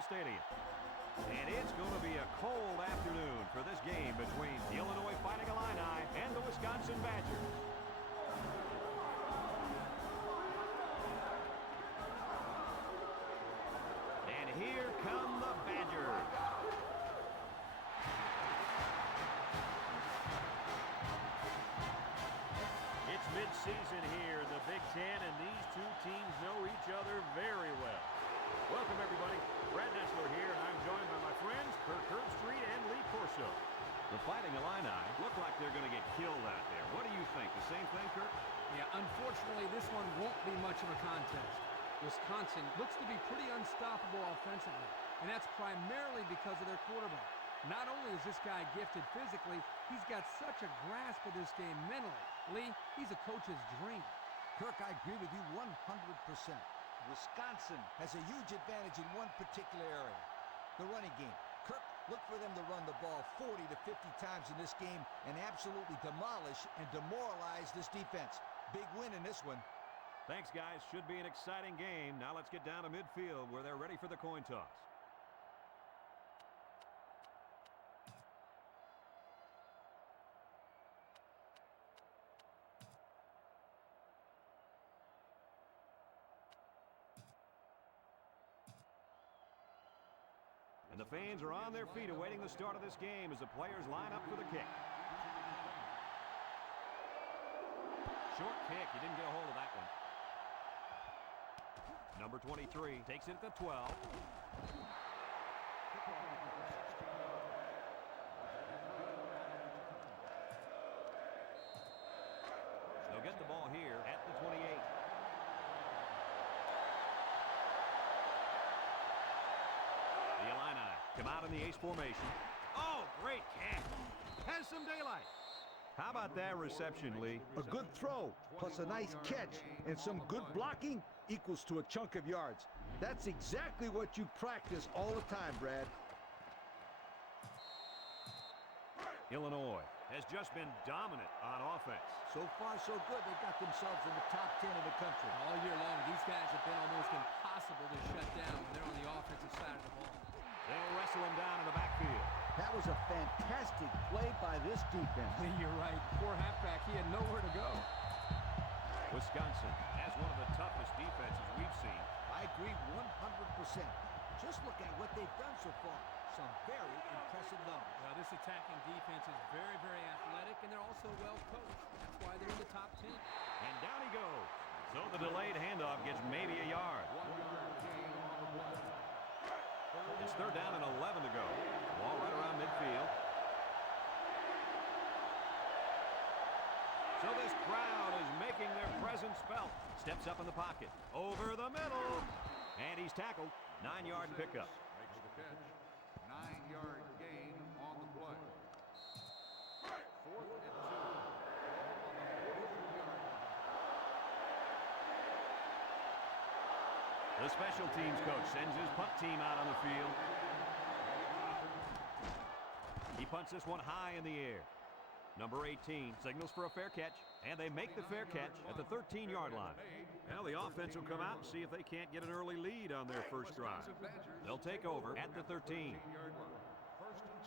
Memorial Stadium. And it's going to be a cold afternoon for this game between the Illinois Fighting Illini and the Wisconsin Badgers. And here come the Badgers. It's mid-season here in the Big Ten, and these two teams know each other very well. Welcome, everybody. Brad Nessler here, and I'm joined by my friends Kirk Herbstreit and Lee Corso. The Fighting Illini look like they're going to get killed out there. What do you think? The same thing, Kirk? Yeah, unfortunately, this one won't be much of a contest. Wisconsin looks to be pretty unstoppable offensively, and that's primarily because of their quarterback. Not only is this guy gifted physically, he's got such a grasp of this game mentally. Lee, he's a coach's dream. Kirk, I agree with you 100%. Wisconsin has a huge advantage in one particular area, the running game. Kirk, look for them to run the ball 40 to 50 times in this game and absolutely demolish and demoralize this defense. Big win in this one. Thanks, guys. Should be an exciting game. Now let's get down to midfield where they're ready for the coin toss. And the fans are on their feet awaiting the start of this game as the players line up for the kick. Short kick. He didn't get a hold of that one. Number 23 takes it at the 12. They'll get the ball here at the 28. The Illini come out in the ace formation. Oh, great catch. Has some daylight. How about that reception, Lee? A good throw, plus a nice catch, and some good blocking equals to a chunk of yards. That's exactly what you practice all the time, Brad. Illinois has just been dominant on offense. So far, so good. They've got themselves in the top 10 of the country. All year long, these guys have been almost impossible to shut down when they're on the offensive side of the ball. They'll wrestle him down in the backfield. That was a fantastic play by this defense. You're right. Poor halfback. He had nowhere to go. Wisconsin has one of the toughest defenses we've seen. I agree 100%. Just look at what they've done so far. Some very impressive numbers. Well, this attacking defense is very, very athletic, and they're also well coached. That's why they're in the top 10. And down he goes. So the delayed handoff gets maybe a yard. It's third down and 11 to go. Ball right around midfield. So this crowd is making their presence felt. Steps up in the pocket. Over the middle. And he's tackled. 9-yard pickup. Makes the catch. 9-yard gain on the play. 4th and 2. On the 42-yard line. The special teams coach sends his punt team out on the field. He punts this one high in the air. Number 18 signals for a fair catch, and they make the fair catch at the 13-yard line. Well, the offense will come out and see if they can't get an early lead on their first drive. They'll take over at the 13. 1st and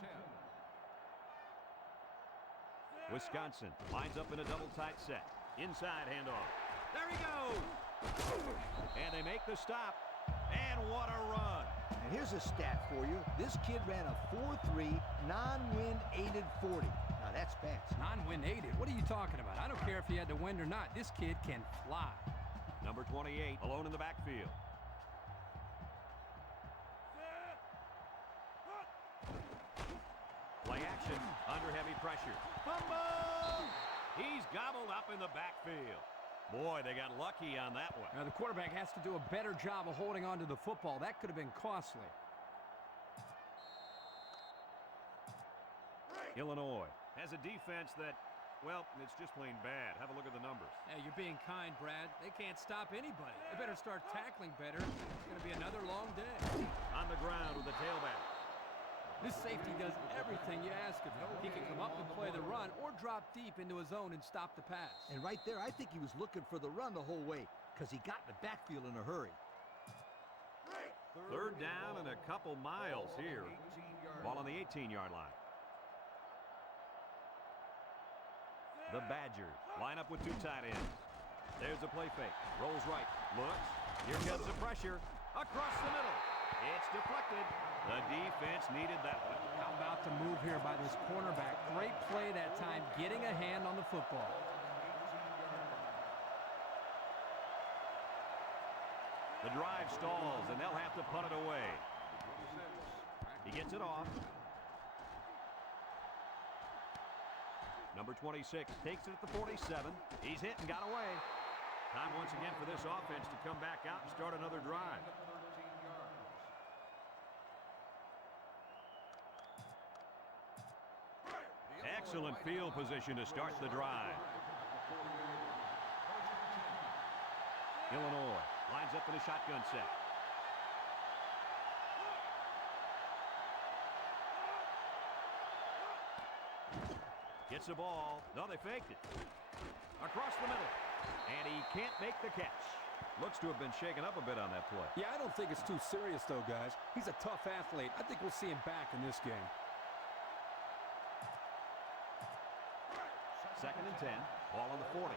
10. Wisconsin lines up in a double tight set. Inside handoff. There he goes! And they make the stop. And what a run! And here's a stat for you. This kid ran a 4.3 non-wind aided 40. Now that's fast. Non-wind aided? What are you talking about? I don't care if he had the wind or not. This kid can fly. Number 28 alone in the backfield. Play action under heavy pressure. Fumble! He's gobbled up in the backfield. Boy, they got lucky on that one. Now the quarterback has to do a better job of holding on to the football. That could have been costly. Illinois has a defense that, well, it's just plain bad. Have a look at the numbers. Hey, you're being kind, Brad. They can't stop anybody. They better start tackling better. It's going to be another long day. On the ground with the tailback. This safety does everything you ask of him. He can come up and play the run or drop deep into his zone and stop the pass. And right there, I think he was looking for the run the whole way because he got in the backfield in a hurry. Third down and a couple miles here. Ball on the 18-yard line. The Badgers line up with two tight ends. There's a play fake. Rolls right. Looks. Here comes the pressure. Across the middle. It's deflected. The defense needed that one. How about the move here by this cornerback? Great play that time, getting a hand on the football. The drive stalls, and they'll have to punt it away. He gets it off. Number 26 takes it at the 47. He's hit and got away. Time once again for this offense to come back out and start another drive. Excellent field position to start the drive. Illinois lines up in a shotgun set. Gets the ball. No, they faked it. Across the middle. And he can't make the catch. Looks to have been shaken up a bit on that play. Yeah, I don't think it's too serious, though, guys. He's a tough athlete. I think we'll see him back in this game. Second and 10. Ball on the 40.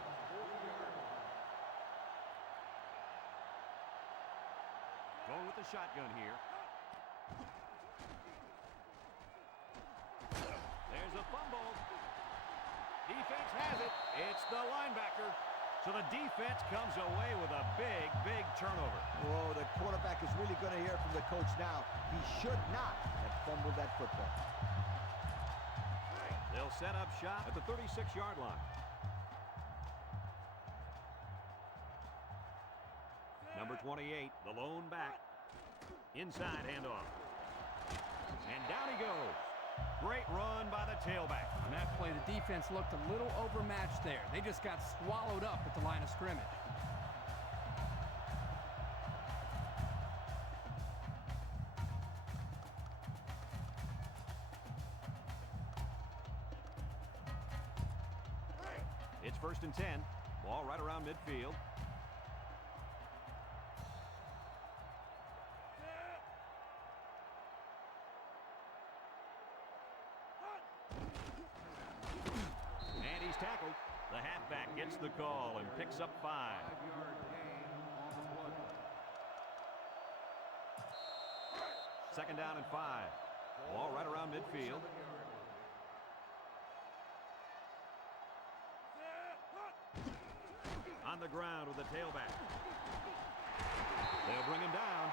Going with the shotgun here. There's a fumble. Defense has it. It's the linebacker. So the defense comes away with a big, big turnover. Whoa, the quarterback is really going to hear from the coach now. He should not have fumbled that football. They'll set up shop at the 36-yard line. Number 28, the lone back. Inside handoff. And down he goes. Great run by the tailback. On that play, the defense looked a little overmatched there. They just got swallowed up at the line of scrimmage. It's first and 10. Ball right around midfield. And he's tackled. The halfback gets the call and picks up 5. 5-yard gain on the play. Second down and 5. Ball right around midfield. On the ground with the tailback. They'll bring him down.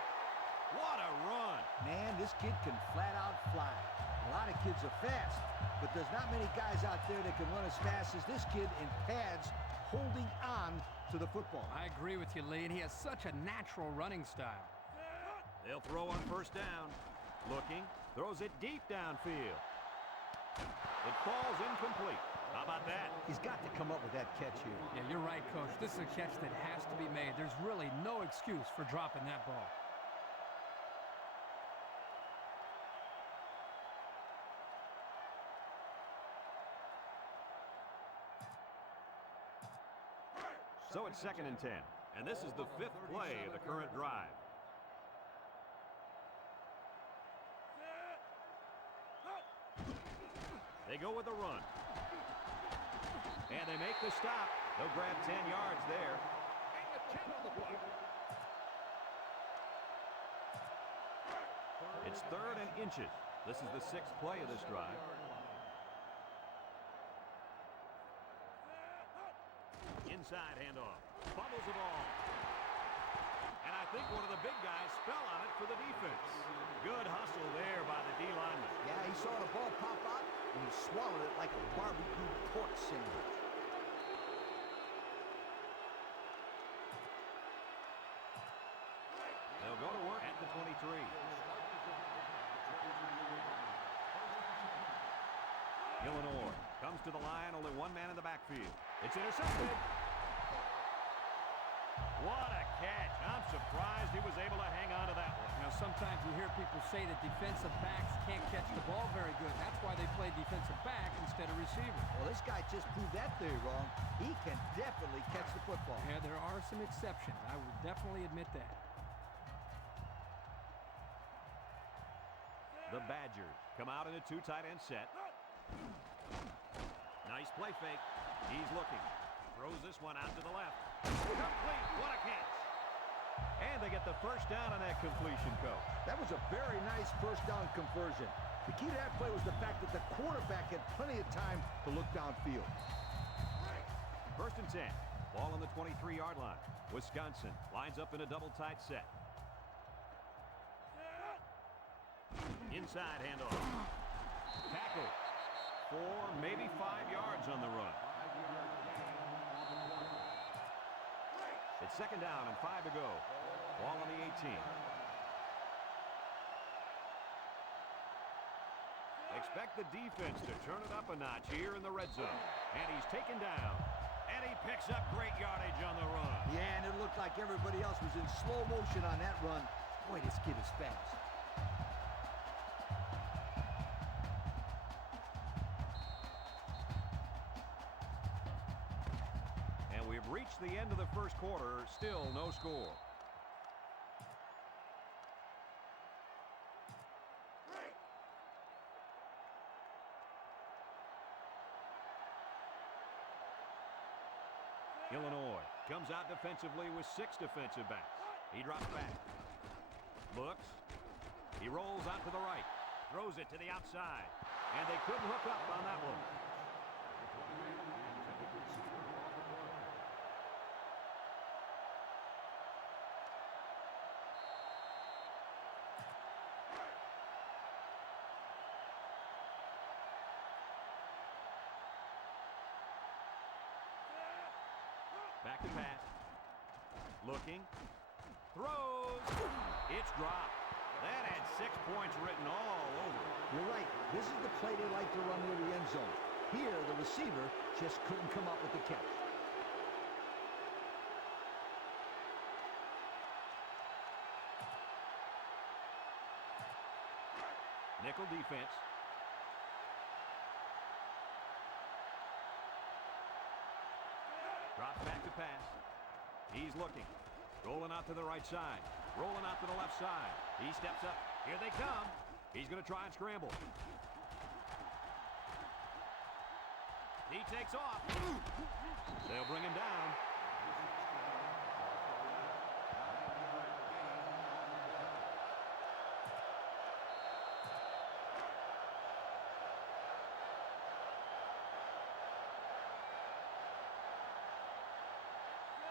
What a run. Man, this kid can flat out fly. A lot of kids are fast, but there's not many guys out there that can run as fast as this kid in pads holding on to the football. I agree with you, Lee, and he has such a natural running style. They'll throw on first down. Looking. Throws it deep downfield. It falls incomplete. How about that? He's got to come up with that catch here. Yeah, you're right, Coach. This is a catch that has to be made. There's really no excuse for dropping that ball. So it's second and 10. And this is the 5th play of the current drive. They go with a run. And they make the stop. They'll grab 10 yards there. It's third and inches. This is the 6th play of this drive. Inside handoff. Fumbles the ball. And I think one of the big guys fell on it for the defense. Good hustle there by the D lineman. Yeah, he saw the ball pop out, and he swallowed it like a barbecue pork sandwich. They'll go to work at the 23. Illinois comes to the line, only one man in the backfield. It's intercepted. What a catch. I'm surprised he was able to hang on to that one. Now, sometimes you hear people say that defensive backs can't catch the ball very good. That's why they play defensive back instead of receiver. Well, this guy just proved that theory wrong. He can definitely catch the football. Yeah, there are some exceptions. I will definitely admit that. The Badgers come out in a two tight end set. Nice play fake. He's looking. Throws this one out to the left. Complete. What a catch. And they get the first down on that completion, Coach. That was a very nice first down conversion. The key to that play was the fact that the quarterback had plenty of time to look downfield. First and 10. Ball on the 23-yard line. Wisconsin lines up in a double tight set. Inside handoff. Tackle. 4, maybe 5 yards on the run. It's second down and 5 to go. Ball on the 18. Expect the defense to turn it up a notch here in the red zone. And he's taken down. And he picks up great yardage on the run. Yeah, and it looked like everybody else was in slow motion on that run. Boy, this kid is fast. And we've reached the end of the first quarter. Still no score. Illinois comes out defensively with 6 defensive backs. He drops back. Looks. He rolls out to the right. Throws it to the outside. And they couldn't hook up on that one. Back to pass. Looking. Throws. It's dropped. That had 6 points written all over it. You're right. This is the play they like to run near the end zone. Here, the receiver just couldn't come up with the catch. Nickel defense. Drops back to pass. He's looking. Rolling out to the right side. Rolling out to the left side. He steps up. Here they come. He's going to try and scramble. He takes off. They'll bring him down.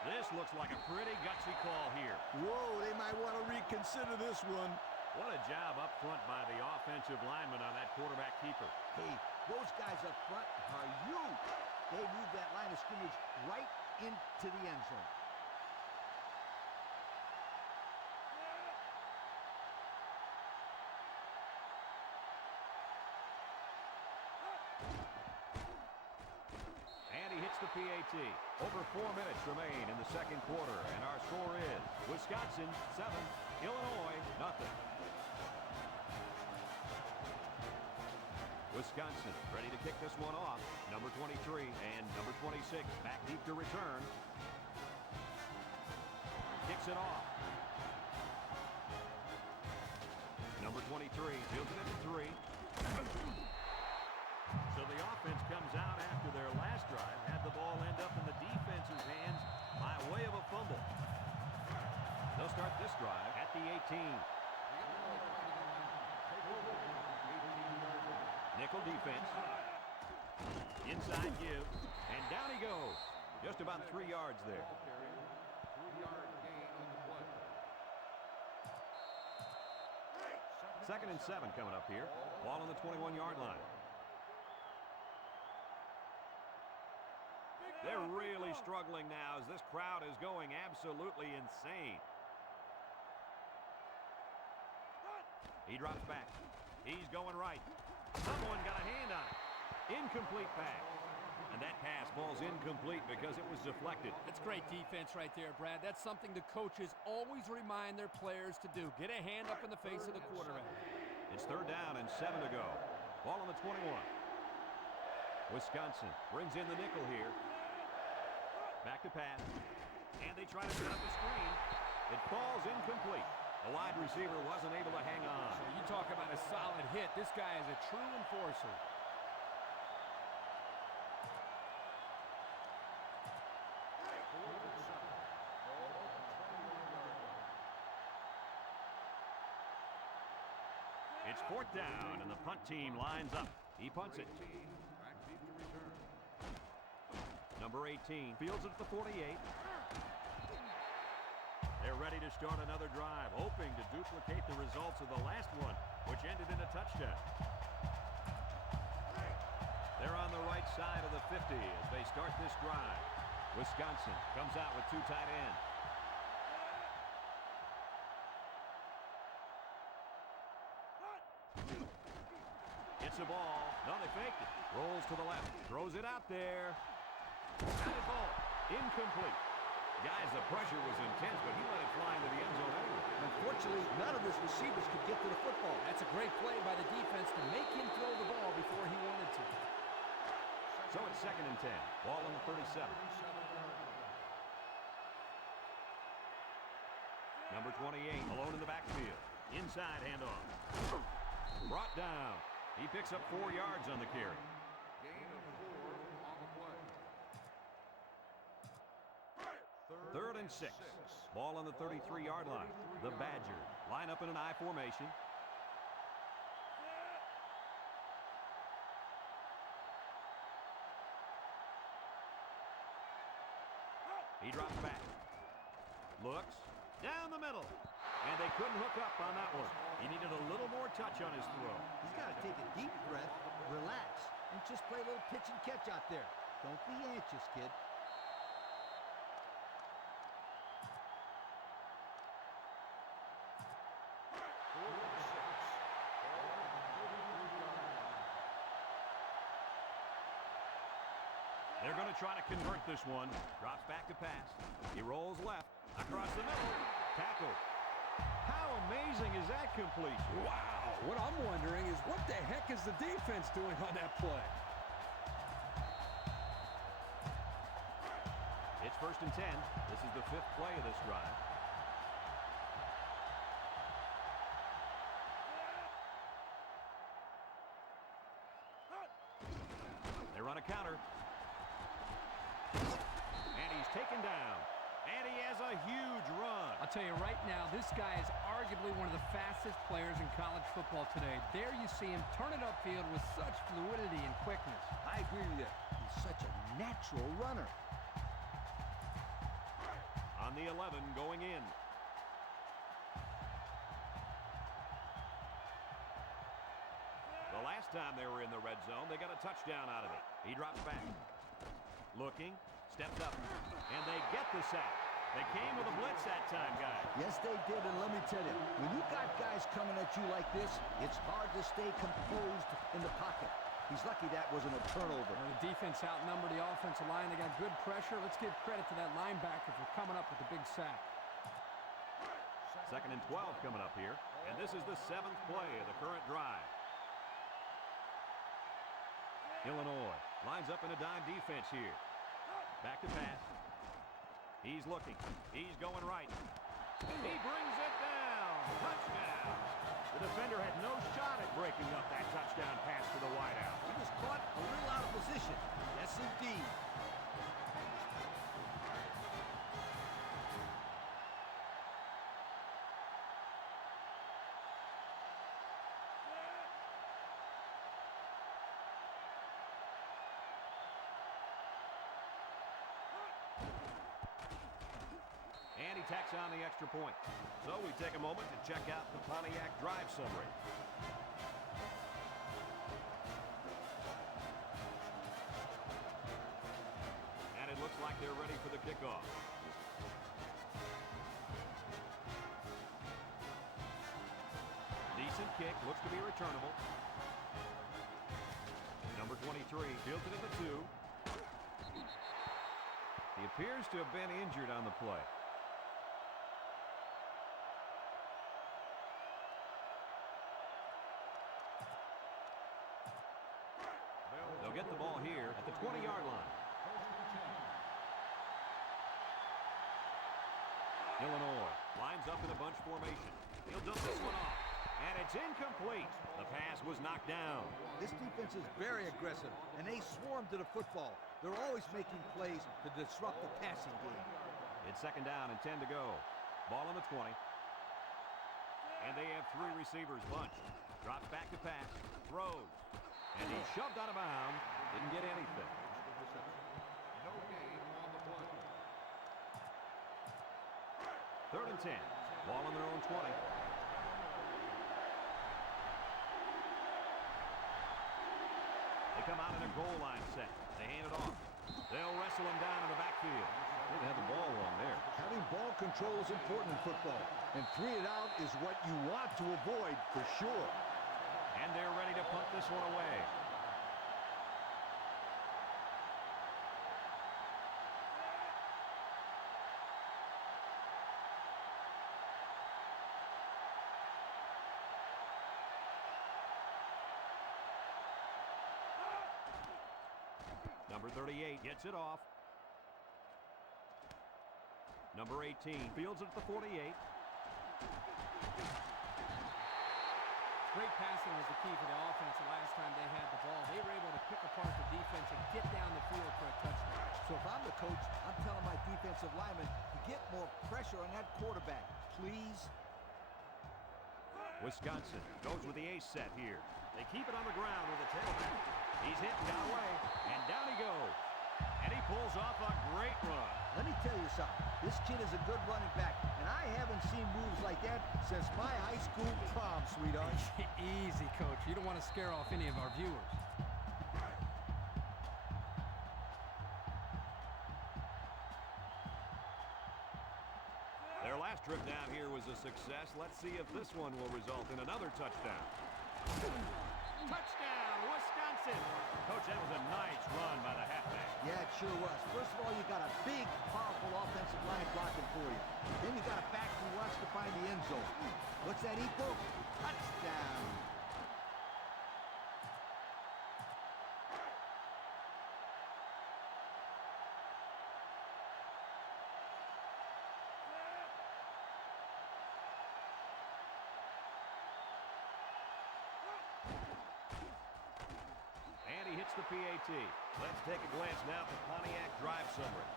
This looks like a pretty gutsy call here. Whoa, they might want to reconsider this one. What a job up front by the offensive lineman on that quarterback keeper. Hey, those guys up front are huge. They move that line of scrimmage right into the end zone. And he hits the PAT. Over 4 minutes remain in the second quarter, and our score is Wisconsin 7, Illinois 0. Wisconsin ready to kick this one off. Number 23 and number 26 back deep to return. Kicks it off. Number 23 fields it into 3. So the offense comes out after their last drive, had the ball end up in the defense's hands by way of a fumble. They'll start this drive at the 18. Nickel defense. Inside give. And down he goes. Just about 3 yards there. 3-yard gain on the play. Second and 7 coming up here. Ball on the 21-yard line. They're really struggling now as this crowd is going absolutely insane. He drops back. He's going right. Someone got a hand on it. Incomplete pass. And that pass ball's incomplete because it was deflected. That's great defense right there, Brad. That's something the coaches always remind their players to do. Get a hand up in the face of the quarterback. It's third down and 7 to go. Ball on the 21. Wisconsin brings in the nickel here. Back to pass. And they try to set up a screen. It falls incomplete. The wide receiver wasn't able to hang on. So you talk about a solid hit. This guy is a true enforcer. It's 4th down, and the punt team lines up. He punts it. Number 18 fields it at the 48. They're ready to start another drive, hoping to duplicate the results of the last one, which ended in a touchdown. They're on the right side of the 50 as they start this drive. Wisconsin comes out with 2 tight ends. It's a ball. No, they faked it. Rolls to the left. Throws it out there. Batted ball. Incomplete. Guys, the pressure was intense, but he let it fly into the end zone anyway. Unfortunately, none of his receivers could get to the football. That's a great play by the defense to make him throw the ball before he wanted to. So it's 2nd and 10. Ball on the 37. Number 28, alone in the backfield. Inside handoff. Brought down. He picks up 4 yards on the carry. Gain of 4 on the play. 3rd and 6. Ball on the 33-yard line. The Badgers line up in an I formation. He drops back. Looks. Down the middle. And they couldn't hook up on that one. He needed a little more touch on his throw. He's got to take a deep breath, relax, and just play a little pitch and catch out there. Don't be anxious, kid. They're going to try to convert this one. Drops back to pass. He rolls left. Across the middle. Tackle. How amazing is that completion? Wow. What I'm wondering is what the heck is the defense doing on that play? It's 1st and 10. This is the 5th play of this drive. They run a counter. And he's taken down. And he has a huge run. I'll tell you right now, this guy is arguably one of the fastest players in college football today. There you see him turn it upfield with such fluidity and quickness. I agree with you. He's such a natural runner. On the 11 going in. The last time they were in the red zone, they got a touchdown out of it. He drops back. Looking. Steps up. And they get the sack. They came with a blitz that time, guys. Yes, they did, and let me tell you, when you got guys coming at you like this, it's hard to stay composed in the pocket. He's lucky that wasn't a turnover. Well, the defense outnumbered the offensive line. They got good pressure. Let's give credit to that linebacker for coming up with the big sack. 2nd and 12 coming up here. And this is the 7th play of the current drive. Illinois lines up in a dime defense here. Back to pass. He's looking. He's going right. He brings it down. Touchdown. The defender had no shot at breaking up that touchdown pass to the wideout. He was caught a little out of position. Yes, indeed. And he tacks on the extra point. So we take a moment to check out the Pontiac drive summary. And it looks like they're ready for the kickoff. Decent kick, looks to be returnable. Number 23 fields it at the 2. He appears to have been injured on the play. They'll get the ball here at the 20-yard line. Illinois Lines up in a bunch formation. He'll dump this one off. And it's incomplete. The pass was knocked down. This defense is very aggressive, and they swarm to the football. They're always making plays to disrupt the passing game. It's second down and 10 to go. Ball on the 20. And they have 3 receivers bunched. Drops back to pass. Throws. And he's shoved out of bounds. Didn't get anything. No gain on the play. Third and 10. Ball on their own 20. They come out in a goal line set. They hand it off. They'll wrestle him down in the backfield. Didn't have the ball long there. Having ball control is important in football, and 3 and out is what you want to avoid for sure. And they're ready to punt this one away. Number 38 gets it off. Number 18 fields it at the 48. Great passing was the key for the offense the last time they had the ball. They were able to pick apart the defense and get down the field for a touchdown. So if I'm the coach, I'm telling my defensive linemen to get more pressure on that quarterback, please. Wisconsin goes with the ace set here. They keep it on the ground with a tailback. He's hit and got away, and down he goes. And he pulls off a great run. Let me tell you something. This kid is a good running back, and I haven't seen moves like that since my high school prom, sweetheart. Easy, Coach. You don't want to scare off any of our viewers. Their last trip down here was a success. Let's see if this one will result in another touchdown. Touchdown, Wisconsin! Coach, that was a nice run by the halfback. Yeah, it sure was. First of all, you got a big, powerful offensive line blocking for you. Then you got a back who wants to find the end zone. What's that equal? Touchdown! And he hits the PAT. Let's take a glance now at the Pontiac drive summary.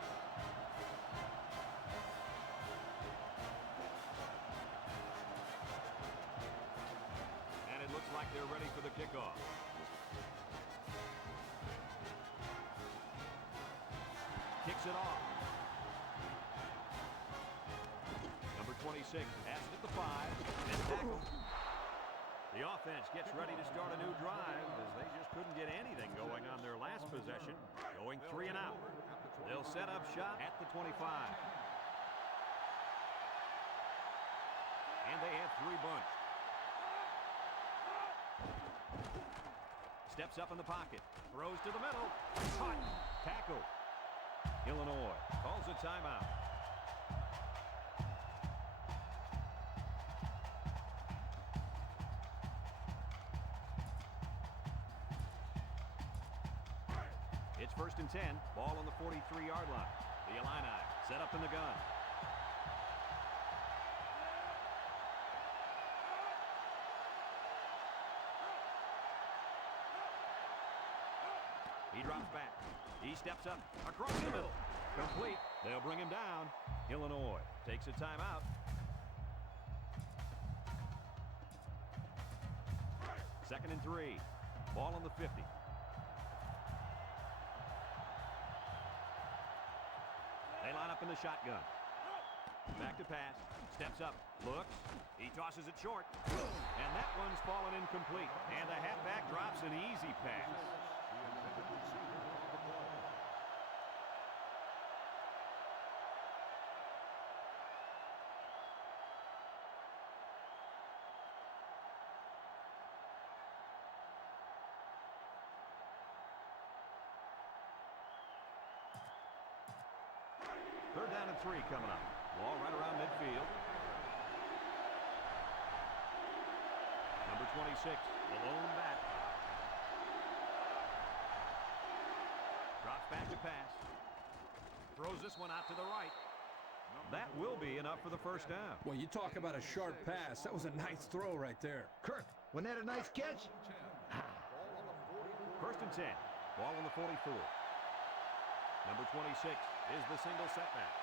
And it looks like they're ready for the kickoff. Kicks it off. Number 26 has it at the 5. And tackled. The offense gets ready to start a new drive as they just couldn't get anything going on their last possession, going 3 and out. They'll set up shop at the 25. And they have 3 bunched. Steps up in the pocket, throws to the middle, caught, tackled. Illinois calls a timeout. It's first and 10. Ball on the 43-yard line. The Illini set up in the gun. He drops back. He steps up across the middle. Complete. They'll bring him down. Illinois takes a timeout. Second and 3. Ball on the 50. They line up in the shotgun. Back to pass. Steps up. Looks. He tosses it short. And that one's fallen incomplete. And the halfback drops an easy pass. Third down and 3 coming up. Ball right around midfield. Number 26, the lone back. Drops back to pass. Throws this one out to the right. That will be enough for the first down. Well, you talk about a sharp pass. That was a nice throw right there. Kirk, wasn't that a nice catch? First and 10. Ball on the 44. Number 26 is the single setback.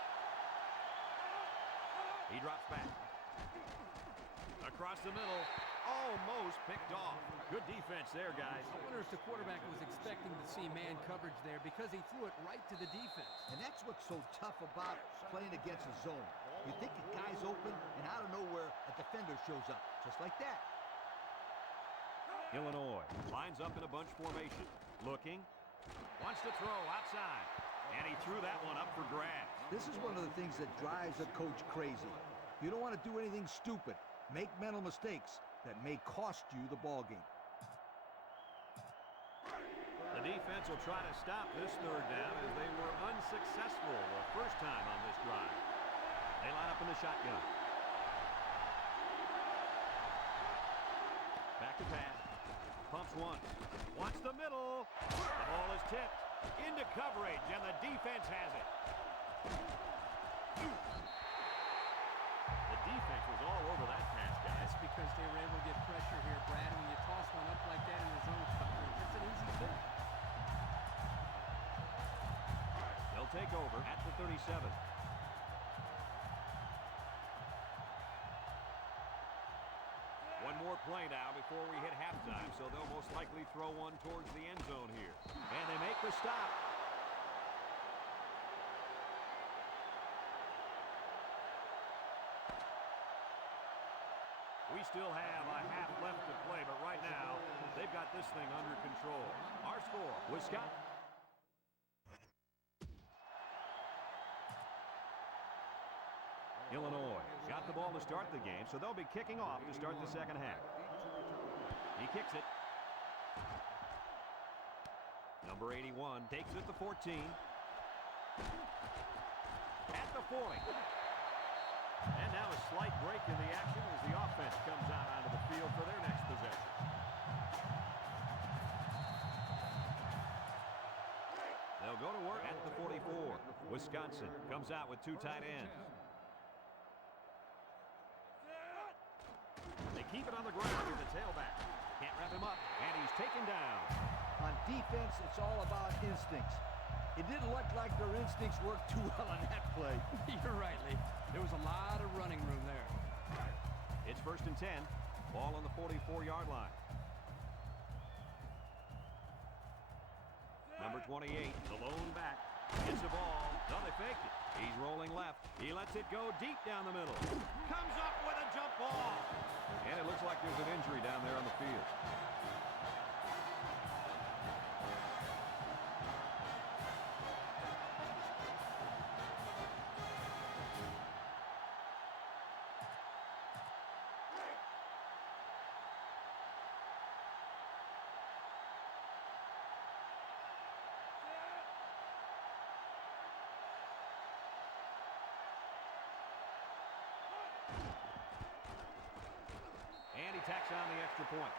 He drops back. Across the middle. Almost picked off. Good defense there, guys. I wonder if the quarterback was expecting to see man coverage there because he threw it right to the defense. And that's what's so tough about playing against a zone. You think a guy's open, and out of nowhere, a defender shows up. Just like that. Illinois lines up in a bunch formation. Looking. Wants to throw outside. And he threw that one up for grabs. This is one of the things that drives a coach crazy. You don't want to do anything stupid. Make mental mistakes that may cost you the ball game. The defense will try to stop this third down as they were unsuccessful the first time on this drive. They line up in the shotgun. Back to pass. Pumps once. Wants the middle. The ball is tipped into coverage, and the defense has it. The defense was all over that pass, guys. That's because they were able to get pressure here, Brad. And when you toss one up like that in the zone coverage, it's an easy pick. They'll take over at the 37. One more play now before we hit halftime, so they'll most likely throw one towards the end zone here. And they make the stop. We still have a half left to play, but right now, they've got this thing under control. Our score, Wisconsin. Illinois got the ball to start the game, so they'll be kicking off to start the second half. He kicks it. Number 81 takes it to 14. At the 40. And now a slight break in the action as the offense comes out onto the field for their next possession. They'll go to work at the 44. Wisconsin comes out with two tight ends. They keep it on the ground with the tailback. Can't wrap him up, and he's taken down. On defense, it's all about instincts. It didn't look like their instincts worked too well on that play. You're right, Lee. There was a lot of running room there. It's first and 10. Ball on the 44-yard line. Number 28, the lone back. Gets the ball. No, they faked it. He's rolling left. He lets it go deep down the middle. Comes up with a jump ball. And it looks like there's an injury down there on the field. And he tacks on the extra point.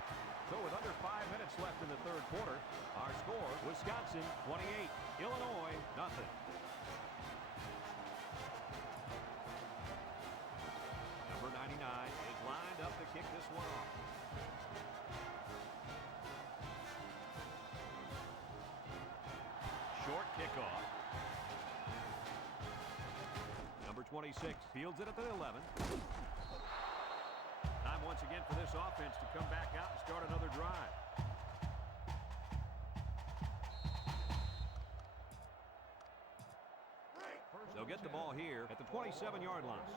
So with under 5 minutes left in the third quarter, our score, Wisconsin 28, Illinois nothing. Number 99 is lined up to kick this one off. Short kickoff. Number 26 fields it at the 11. Time once again for this offense to come back out and start another drive. They'll get the ball here at the 27-yard line.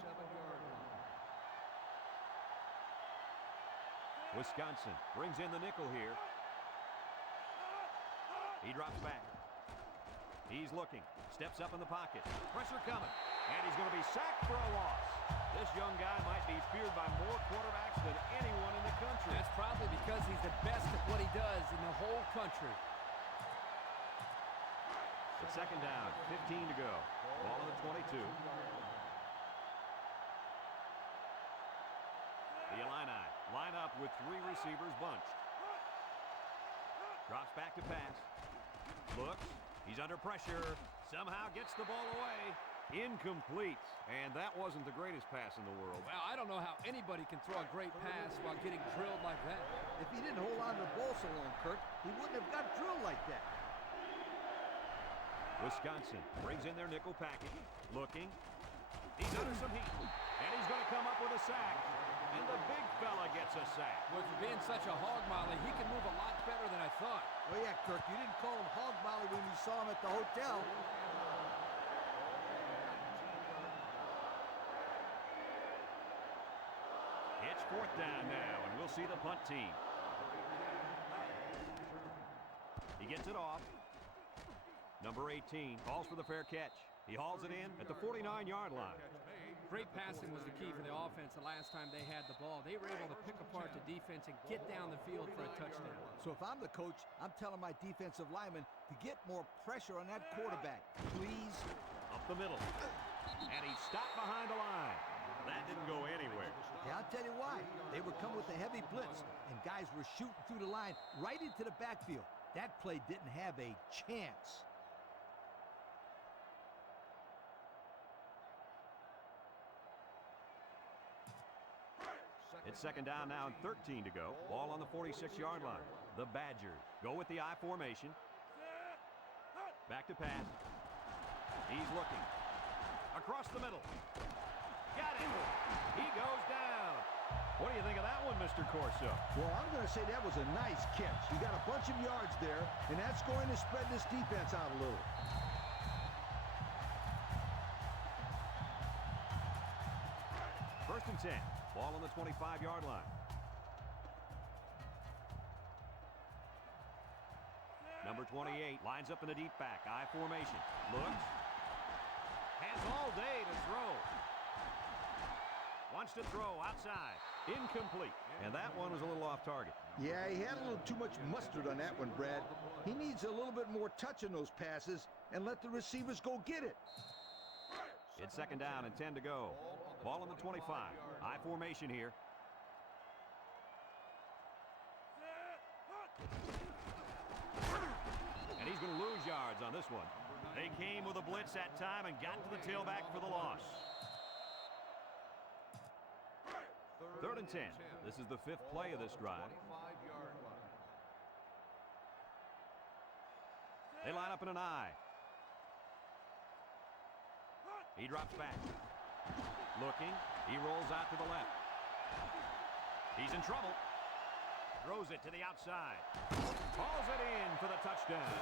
Wisconsin brings in the nickel here. He drops back. He's looking. Steps up in the pocket. Pressure coming. And he's going to be sacked for a loss. This young guy might be feared by more quarterbacks than anyone in the country. That's probably because he's the best at what he does in the whole country. It's second down, 15 to go. Ball on the 22. The Illini line up with three receivers bunched. Drops back to pass. Looks. He's under pressure. Somehow gets the ball away. Incomplete. And that wasn't the greatest pass in the world. Well, I don't know how anybody can throw a great pass while getting drilled like that. If he didn't hold on to the ball so long, Kirk, he wouldn't have got drilled like that. Wisconsin brings in their nickel package. Looking. He's under some heat. And he's going to come up with a sack. And the big fella gets a sack. Well, for being such a hog molly, he can move a lot better than I thought. Oh, yeah, Kirk, you didn't call him hog molly when you saw him at the hotel. It's 4th down now, and we'll see the punt team. He gets it off. Number 18 calls for the fair catch. He hauls it in at the 49-yard line. Great passing was the key for the offense the last time they had the ball. They were able to pick apart the defense and get down the field for a touchdown. So if I'm the coach, I'm telling my defensive lineman to get more pressure on that quarterback. Please. Up the middle. And he stopped behind the line. That didn't go anywhere. Yeah, I'll tell you why. They would come with a heavy blitz, and guys were shooting through the line right into the backfield. That play didn't have a chance. It's 2nd down now and 13 to go. Ball on the 46-yard line. The Badgers go with the I formation. Back to pass. He's looking. Across the middle. Got him. He goes down. What do you think of that one, Mr. Corso? Well, I'm going to say that was a nice catch. You got a bunch of yards there, and that's going to spread this defense out a little. First and 10. Ball on the 25-yard line. Number 28 lines up in the deep back. I formation. Looks. Has all day to throw. Wants to throw outside. Incomplete. And that one was a little off target. Yeah, he had a little too much mustard on that one, Brad. He needs a little bit more touch in those passes and let the receivers go get it. It's 2nd down and 10 to go. Ball on the 25. I formation here. And he's going to lose yards on this one. They came with a blitz that time and got to the tailback for the loss. 3rd and 10. This is the 5th play of this drive. They line up in an I. He drops back. Looking. He rolls out to the left. He's in trouble. Throws it to the outside. Hauls it in for the touchdown.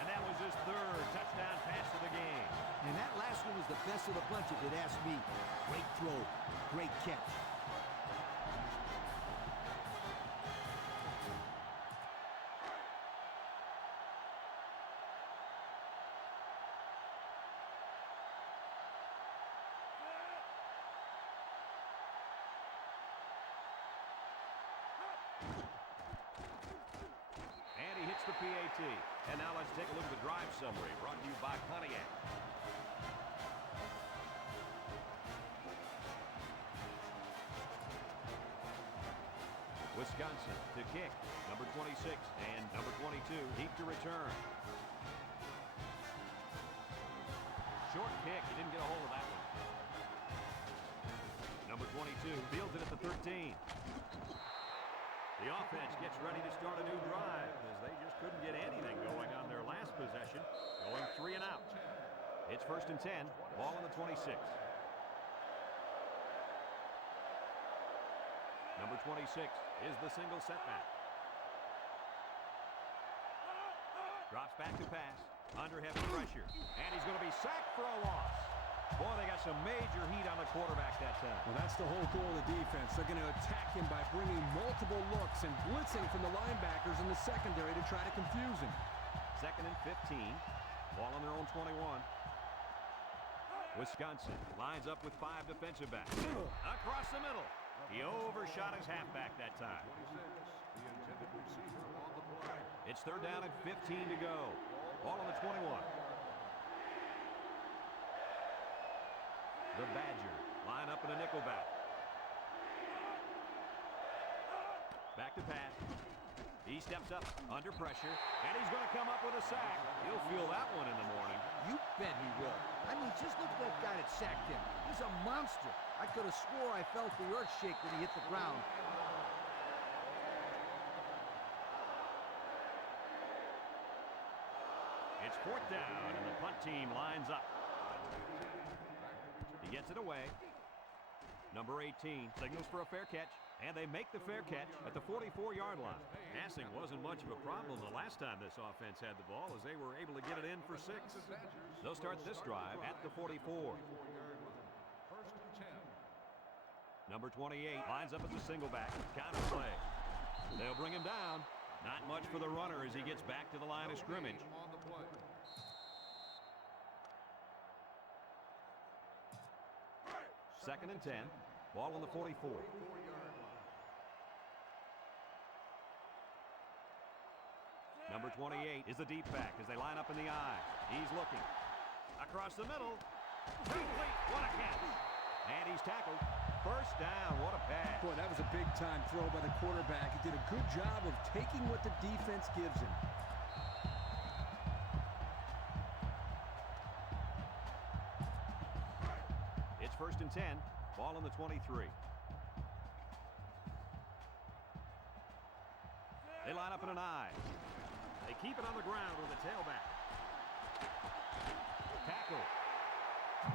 And that was his 3rd touchdown pass of the game. And that last one was the best of the bunch, if you'd ask me. Great throw. Great catch. The PAT. And now let's take a look at the drive summary brought to you by Pontiac. Wisconsin to kick. Number 26 and number 22 deep to return. Short kick. He didn't get a hold of that one. Number 22 fields it at the 13. The offense gets ready to start a new drive as they just couldn't get anything going on their last possession, going 3 and out. It's 1st and 10, ball on the 26. Number 26 is the single setback. Drops back to pass, under heavy pressure, and he's going to be sacked for a loss. Boy, they got some major heat on the quarterback that time. Well, that's the whole goal of the defense. They're going to attack him by bringing multiple looks and blitzing from the linebackers in the secondary to try to confuse him. 2nd and 15. Ball on their own 21. Wisconsin lines up with 5 defensive backs. Across the middle. He overshot his halfback that time. It's 3rd down and 15 to go. Ball on the 21. The Badgers line up in a nickel back. Back to pass. He steps up under pressure, and he's going to come up with a sack. He'll feel that one in the morning. You bet he will. I mean, just look at that guy that sacked him. He's a monster. I could have swore I felt the earth shake when he hit the ground. It's 4th down, and the punt team lines up. He gets it away. Number 18 signals for a fair catch, and they make the fair catch at the 44-yard line. Passing wasn't much of a problem the last time this offense had the ball, as they were able to get it in for 6. They'll start this drive at the 44. Number 28 lines up at the single back. Counter play. They'll bring him down. Not much for the runner as he gets back to the line of scrimmage. Second and 10. Ball on the 44. Number 28 is the deep back as they line up in the I. He's looking. Across the middle. Complete. What a catch. And he's tackled. First down. What a pass. Boy, that was a big-time throw by the quarterback. He did a good job of taking what the defense gives him. It's 1st and 10. Ball on the 23. They line up in an I. They keep it on the ground with the tailback. Tackle.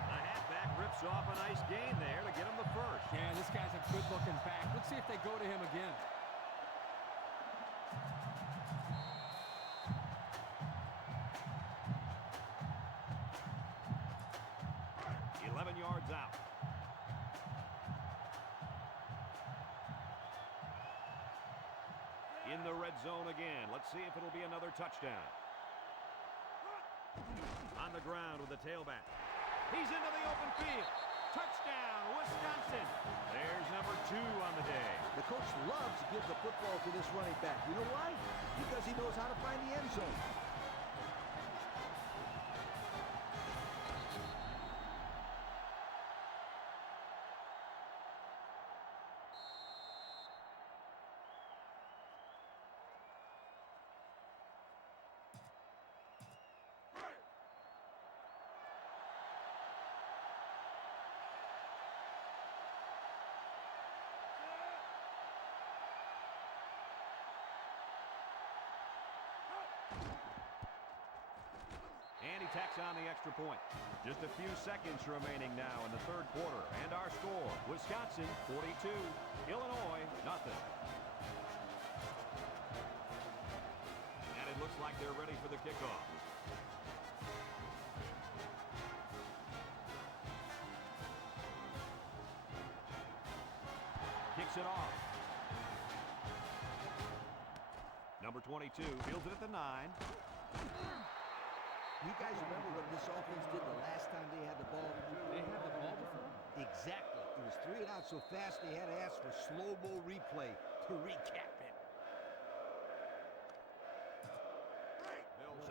The halfback rips off a nice gain there to get him the first. Yeah, this guy's a good-looking back. Let's see if they go to him again. Yards out. In the red zone again. Let's see if it'll be another touchdown. On the ground with the tailback. He's into the open field. Touchdown, Wisconsin. There's number 2 on the day. The coach loves to give the football to this running back. You know why? Because he knows how to find the end zone. And he tacks on the extra point. Just a few seconds remaining now in the 3rd quarter. And our score, Wisconsin 42, Illinois nothing. And it looks like they're ready for the kickoff. Kicks it off. Number 22 fields it at the 9. You guys remember what this offense did the last time they had the ball? They had the ball before? Exactly. It was 3 and out so fast they had to ask for slow-mo replay to recap it.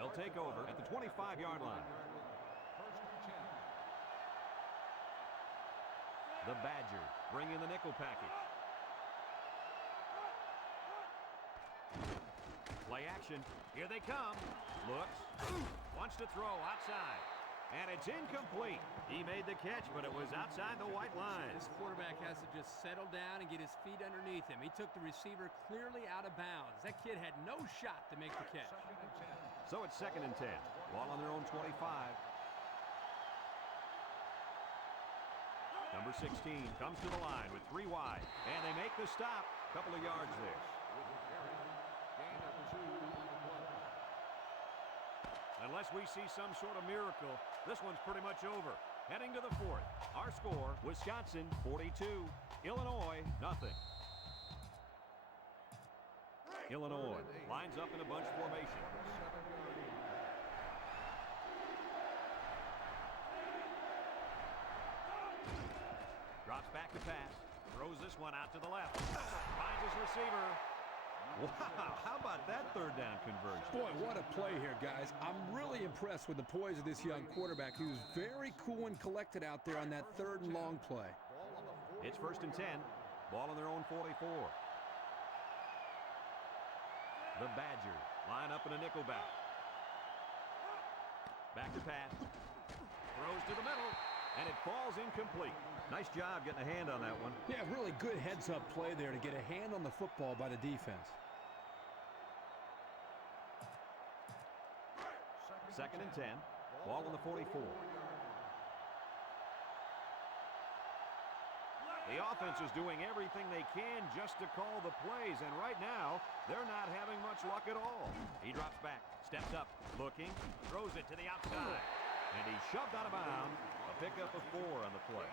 They'll take over at the 25-yard line. The Badgers bring in the nickel package. Play action. Here they come. Looks. Wants to throw outside. And it's incomplete. He made the catch, but it was outside the white line. This quarterback has to just settle down and get his feet underneath him. He took the receiver clearly out of bounds. That kid had no shot to make the catch. So it's 2nd and 10. Ball on their own 25. Number 16 comes to the line with 3 wide. And they make the stop. Couple of yards there. Unless we see some sort of miracle, this one's pretty much over. Heading to the 4th. Our score, Wisconsin 42, Illinois nothing. Illinois lines up in a bunch formation. Drops back to pass. Throws this one out to the left. Finds his receiver. Wow, how about that 3rd down conversion? Boy, what a play here, guys. I'm really impressed with the poise of this young quarterback. He was very cool and collected out there on that 3rd and long play. It's 1st and 10. Ball on their own 44. The Badgers line up in a nickel back. Back to pass. Throws to the middle, and it falls incomplete. Nice job getting a hand on that one. Yeah, really good heads-up play there to get a hand on the football by the defense. Second and 10. Ball on the 44. The offense is doing everything they can just to call the plays, and right now, they're not having much luck at all. He drops back, steps up, looking, throws it to the outside, and he's shoved out of bounds. A pickup of 4 on the play.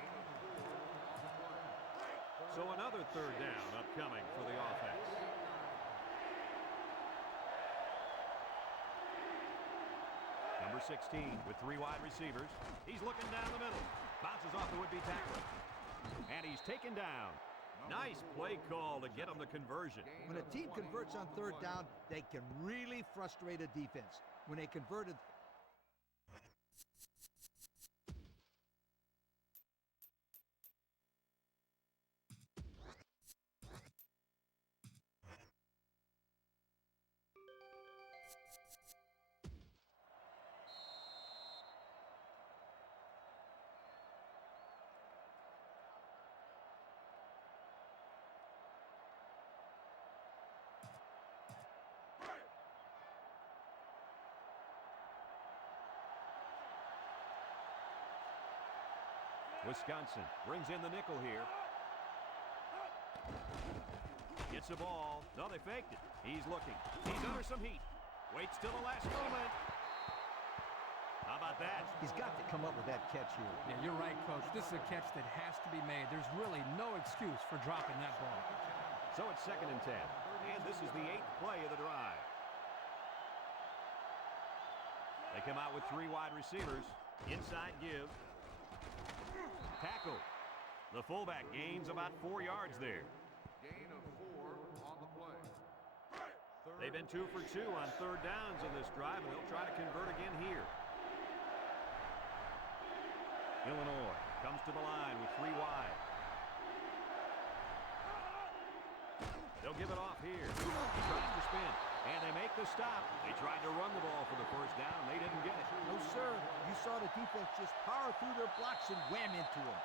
So another third down upcoming for the offense. Number 16 with 3 wide receivers. He's looking down the middle. Bounces off the would-be tackler. And he's taken down. Nice play call to get him the conversion. When a team converts on third down, they can really frustrate a defense. When they converted... Wisconsin brings in the nickel here. Gets the ball. No, they faked it. He's looking. He's under some heat. Waits till the last moment. How about that? He's got to come up with that catch here. Yeah, you're right, Coach. This is a catch that has to be made. There's really no excuse for dropping that ball. So it's second and 10. And this is the 8th play of the drive. They come out with 3 wide receivers. Inside give. Tackle. The fullback gains about 4 yards there. Gain of 4 on the play. They've been 2 for 2 on third downs in this drive, and they'll try to convert again here. Illinois comes to the line with 3 wide. They'll give it off here. He tries to spin, and they make the stop. They tried to run the ball for the first down. They didn't get it. No, sir. You saw the defense just power through their blocks and wham into them.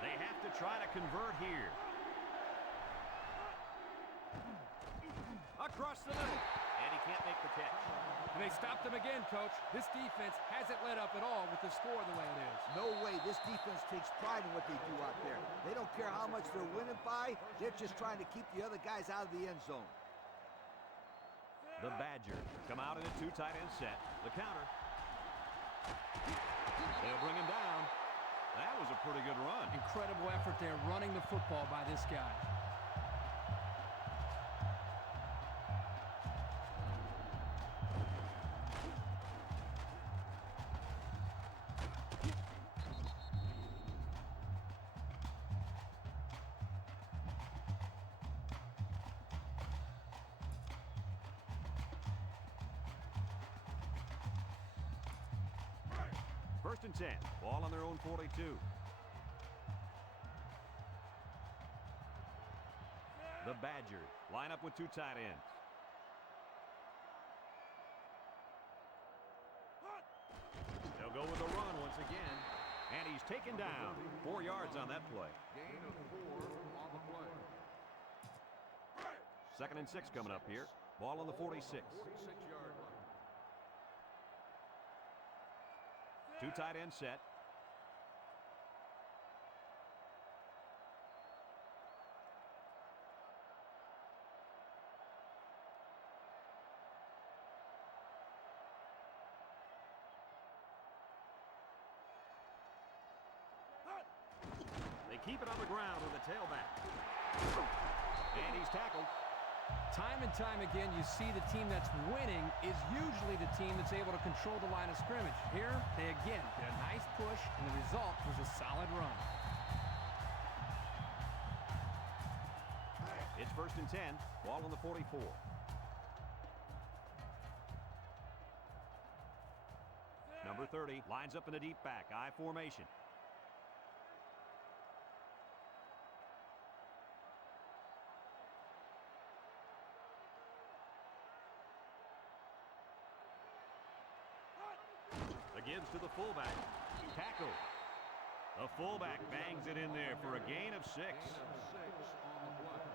They have to try to convert here. Across the middle, and he can't make the catch. And they stopped him again, Coach. This defense hasn't let up at all with the score the way it is. No way. This defense takes pride in what they do out there. They don't care how much they're winning by. They're just trying to keep the other guys out of the end zone. The Badgers come out in a 2 tight end set. The counter. They'll bring him down. That was a pretty good run. Incredible effort there running the football by this guy. First and 10. Ball on their own 42. The Badgers line up with 2 tight ends. They'll go with a run once again. And he's taken down. 4 yards on that play. Gain of 4 on the play. Second and 6 coming up here. Ball on the 46. 46-yard line. 2 tight end set. They keep it on the ground with a tailback. And he's tackled. Time and time again, you see the team that's winning is usually the team that's able to control the line of scrimmage. Here, they again get a nice push, and the result was a solid run. It's first and 10. Ball on the 44. Number 30 lines up in a deep back, I formation. gives to the fullback. Tackle. The fullback bangs it in there for a gain of 6. Gain of 6 on the play.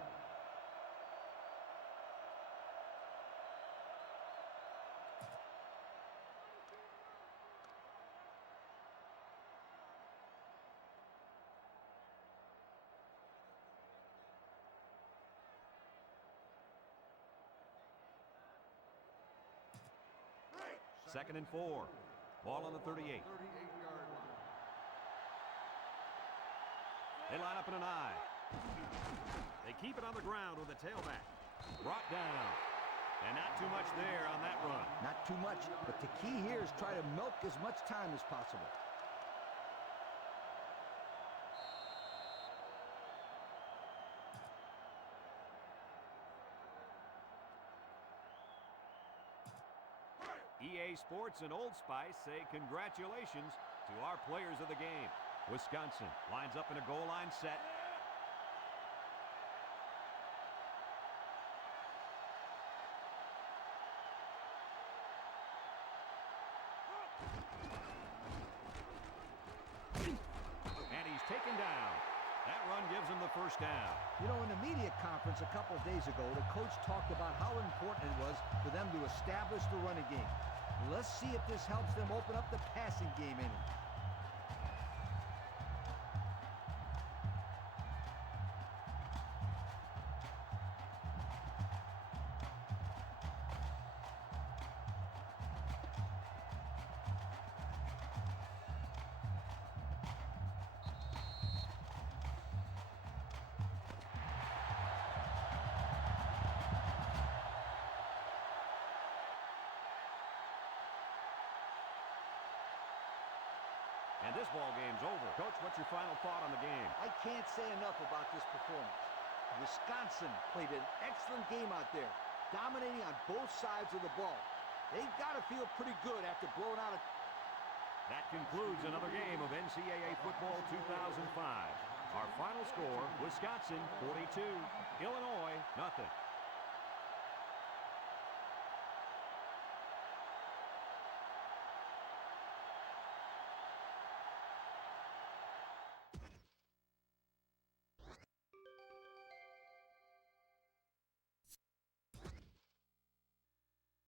Second and 4. Ball on the 38. 38-yard line. They line up in an I. They keep it on the ground with a tailback. Brought down. And not too much there on that run. Not too much, but the key here is try to milk as much time as possible. EA Sports and Old Spice say congratulations to our players of the game. Wisconsin lines up in a goal line set. And he's taken down. That run gives him the first down. You know, in the media conference a couple of days ago, the coach talked about how important it was for them to establish the running game. Let's see if this helps them open up the passing game any. And this ball game's over. Coach, what's your final thought on the game? I can't say enough about this performance. Wisconsin played an excellent game out there, dominating on both sides of the ball. They've got to feel pretty good after blowing out a... That concludes another game of NCAA Football 2005. Our final score, Wisconsin 42, Illinois 0.